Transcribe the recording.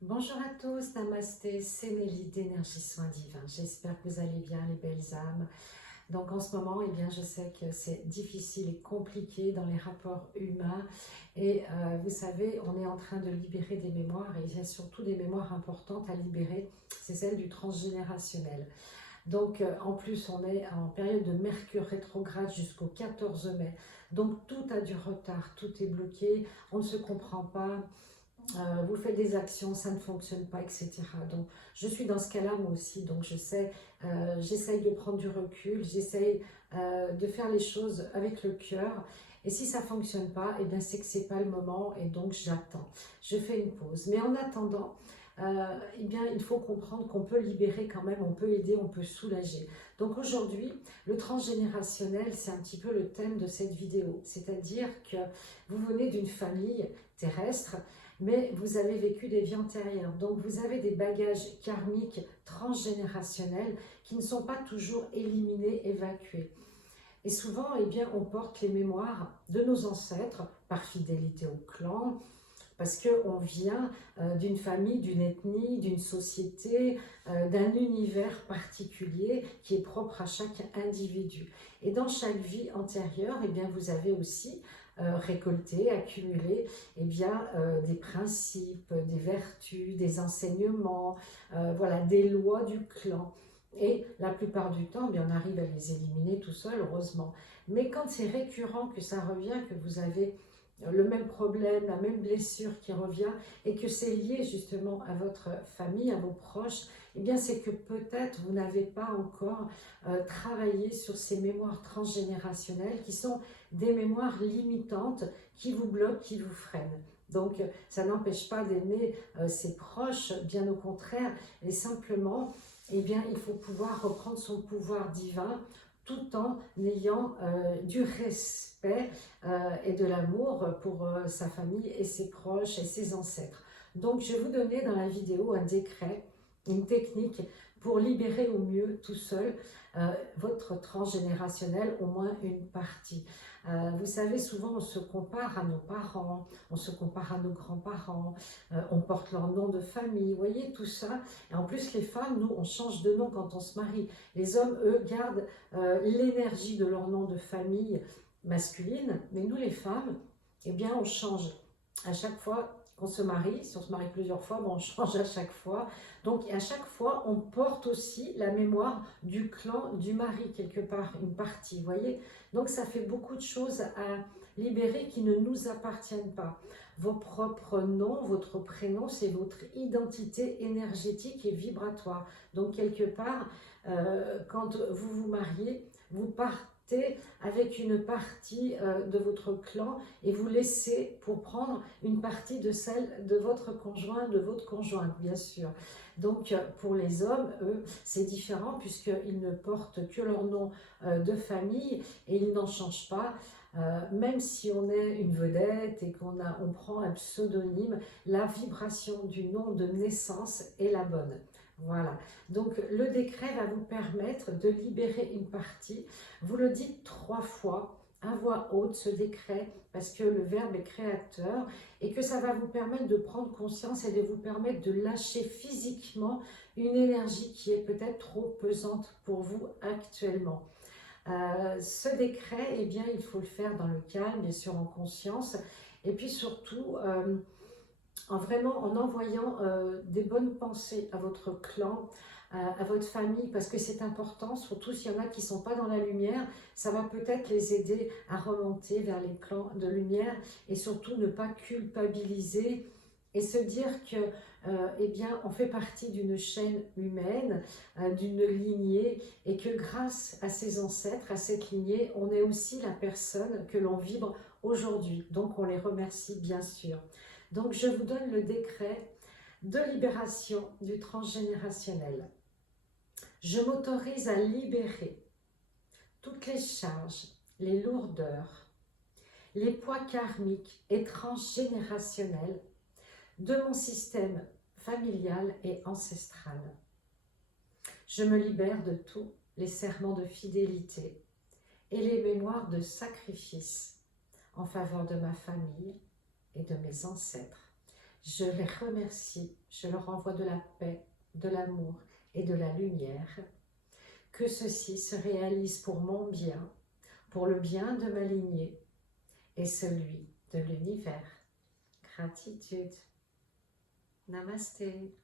Bonjour à tous, Namasté, c'est Nelly d'Énergie Soins Divins. J'espère que vous allez bien, les belles âmes. Donc en ce moment, eh bien, je sais que c'est difficile et compliqué dans les rapports humains. Et vous savez, on est en train de libérer des mémoires et il y a surtout des mémoires importantes à libérer. C'est celle du transgénérationnel. Donc en plus, on est en période de Mercure rétrograde jusqu'au 14 mai. Donc tout a du retard, tout est bloqué, on ne se comprend pas. Vous faites des actions, ça ne fonctionne pas, etc. Donc, je suis dans ce cas-là, moi aussi. Donc, je sais, j'essaye de prendre du recul, j'essaye de faire les choses avec le cœur. Et si ça ne fonctionne pas, eh bien, c'est que ce n'est pas le moment et donc j'attends. Je fais une pause. Mais en attendant, eh bien, il faut comprendre qu'on peut libérer quand même, on peut aider, on peut soulager. Donc aujourd'hui, le transgénérationnel, c'est un petit peu le thème de cette vidéo. C'est-à-dire que vous venez d'une famille terrestre, mais vous avez vécu des vies antérieures. Donc vous avez des bagages karmiques transgénérationnels qui ne sont pas toujours éliminés, évacués. Et souvent, eh bien, on porte les mémoires de nos ancêtres par fidélité au clan, parce qu'on vient d'une famille, d'une ethnie, d'une société, d'un univers particulier qui est propre à chaque individu. Et dans chaque vie antérieure, eh bien, vous avez aussi récolté, accumulé des principes, des vertus, des enseignements, voilà, des lois du clan. Et la plupart du temps, bien, on arrive à les éliminer tout seul, heureusement. Mais quand c'est récurrent, que ça revient, que vous avez le même problème, la même blessure qui revient et que c'est lié justement à votre famille, à vos proches, eh bien c'est que peut-être vous n'avez pas encore travaillé sur ces mémoires transgénérationnelles qui sont des mémoires limitantes qui vous bloquent, qui vous freinent. Donc ça n'empêche pas d'aimer ses proches, bien au contraire, et simplement, eh bien, il faut pouvoir reprendre son pouvoir divin tout en ayant du respect et de l'amour pour sa famille et ses proches et ses ancêtres. Donc je vais vous donner dans la vidéo un décret, une technique pour libérer au mieux tout seul votre transgénérationnel, au moins une partie. Vous savez, souvent on se compare à nos parents, on se compare à nos grands-parents, on porte leur nom de famille, vous voyez tout ça. Et en plus les femmes, nous on change de nom quand on se marie. Les hommes, eux, gardent l'énergie de leur nom de famille masculine, mais nous les femmes, eh bien on change à chaque fois qu'on se marie. Si on se marie plusieurs fois, bon, on change à chaque fois. Donc à chaque fois, on porte aussi la mémoire du clan du mari, quelque part, une partie, vous voyez. Donc ça fait beaucoup de choses à libérer qui ne nous appartiennent pas. Vos propres noms, votre prénom, c'est votre identité énergétique et vibratoire. Donc quelque part, quand vous vous mariez, vous partez avec une partie de votre clan et vous laissez pour prendre une partie de celle de votre conjoint, de votre conjointe, bien sûr. Donc pour les hommes, eux, c'est différent puisqu'ils ne portent que leur nom de famille et ils n'en changent pas. Même si on est une vedette et on prend un pseudonyme, la vibration du nom de naissance est la bonne. Voilà, donc le décret va vous permettre de libérer une partie. Vous le dites 3 fois à voix haute, ce décret, parce que le verbe est créateur et que ça va vous permettre de prendre conscience et de vous permettre de lâcher physiquement une énergie qui est peut-être trop pesante pour vous actuellement. Ce décret, eh bien, il faut le faire dans le calme, bien sûr en conscience, et puis surtout en envoyant des bonnes pensées à votre clan, à votre famille, parce que c'est important, surtout s'il y en a qui ne sont pas dans la lumière, ça va peut-être les aider à remonter vers les plans de lumière et surtout ne pas culpabiliser et se dire que eh bien, on fait partie d'une chaîne humaine, d'une lignée et que grâce à ses ancêtres, à cette lignée, on est aussi la personne que l'on vibre aujourd'hui. Donc on les remercie bien sûr. Donc je vous donne le décret de libération du transgénérationnel. Je m'autorise à libérer toutes les charges, les lourdeurs, les poids karmiques et transgénérationnels de mon système familial et ancestral. Je me libère de tous les serments de fidélité et les mémoires de sacrifice en faveur de ma famille et de mes ancêtres. Je les remercie, je leur envoie de la paix, de l'amour et de la lumière. Que ceci se réalise pour mon bien, pour le bien de ma lignée et celui de l'univers. Gratitude. Namasté.